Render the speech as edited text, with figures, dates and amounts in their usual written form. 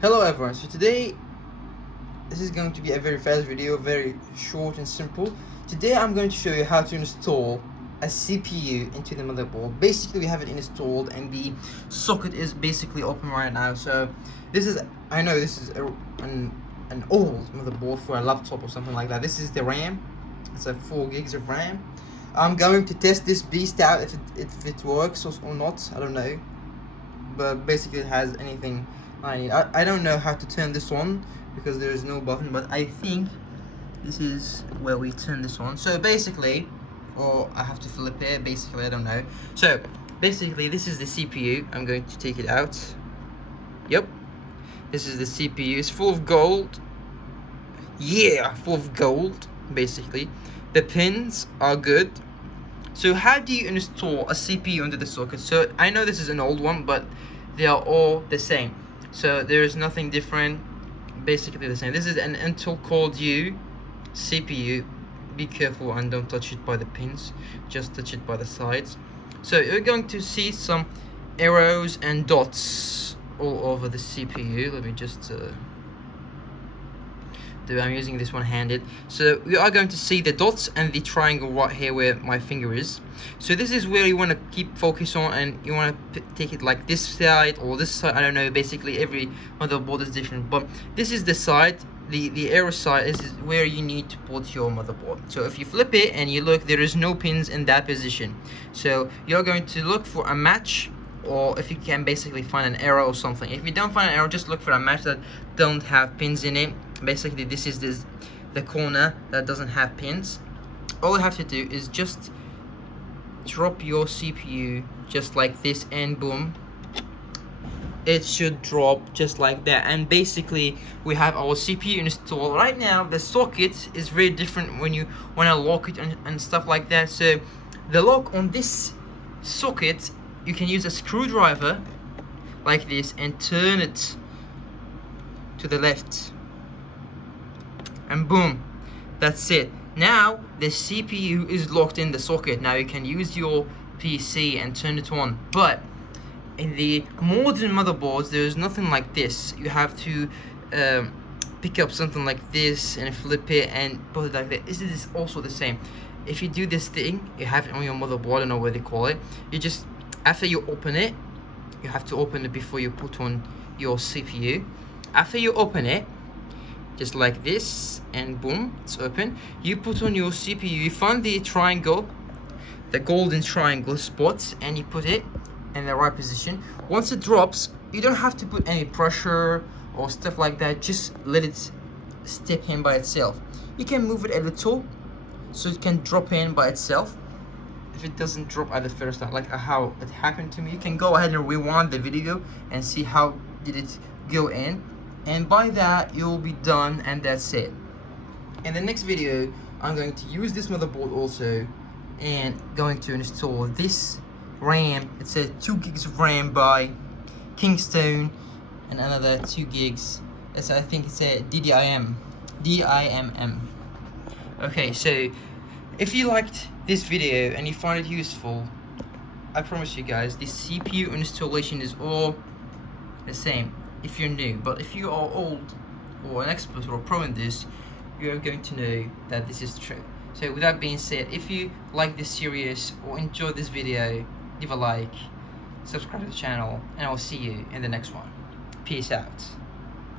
Hello everyone, so today this is going to be a very fast video, very short and simple. Today I'm going to show you how to install a CPU into the motherboard. Basically we have it installed and the socket is basically open right now. So I know this is an old motherboard for a laptop or something like that. This is the RAM. It's a 4 gigs of RAM. I'm going to test this beast out if it works or not, I don't know. But basically it has anything I need. I don't know how to turn this on because there is no button, but I think this is where we turn this on. So basically, or I have to flip it, basically I don't know. So basically this is the CPU. I'm going to take it out. Yep, this is the CPU. It's full of gold. Yeah, full of gold basically. The pins are good. So how do you install a CPU into the socket? So I know this is an old one, but they are all the same. So there is nothing different, basically the same. This is an Intel Core U CPU. Be careful and don't touch it by the pins, just touch it by the sides. So you're going to see some arrows and dots all over the CPU. Let me just I'm using this one-handed. So we are going to see the dots and the triangle right here where my finger is. So this is where you want to keep focus on, and you want to take it like this side or this side. I don't know, basically every motherboard is different, but this is the side, the arrow side is where you need to put your motherboard. So if you flip it and you look, there is no pins in that position. So you're going to look for a match, or if you can basically find an arrow or something. If you don't find an arrow, just look for a match that don't have pins in it. Basically this is the corner that doesn't have pins. All you have to do is just drop your CPU just like this, and boom, it should drop just like that. And basically we have our CPU installed. Right now the socket is very different when you want to lock it and stuff like that. So the lock on this socket, you can use a screwdriver like this and turn it to the left, and boom, that's it. Now the CPU is locked in the socket. Now you can use your PC and turn it on. But in the modern motherboards there is nothing like this. You have to pick up something like this and flip it and put it like that. This is also the same. If you do this thing, you have it on your motherboard, I don't know what they call it. You just, after you open it, you have to open it before you put on your CPU. After you open it, just like this, and boom, it's open. You put on your CPU, you find the triangle, the golden triangle spot, and you put it in the right position. Once it drops, you don't have to put any pressure or stuff like that. Just let it step in by itself. You can move it a little so it can drop in by itself. If it doesn't drop at the first time, like how it happened to me, you can go ahead and rewind the video and see how did it go in. And by that you'll be done, and that's it. In the next video I'm going to use this motherboard also, and going to install this RAM. It's a 2 gigs of RAM by Kingston, and another 2 gigs. I think it's a DIMM. Okay, so if you liked this video and you find it useful, I promise you guys, this CPU installation is all the same if you're new. But if you are old or an expert or a pro in this, you're going to know that this is true. So with that being said, if you like this series or enjoyed this video, leave a like, subscribe to the channel, and I'll see you in the next one. Peace out.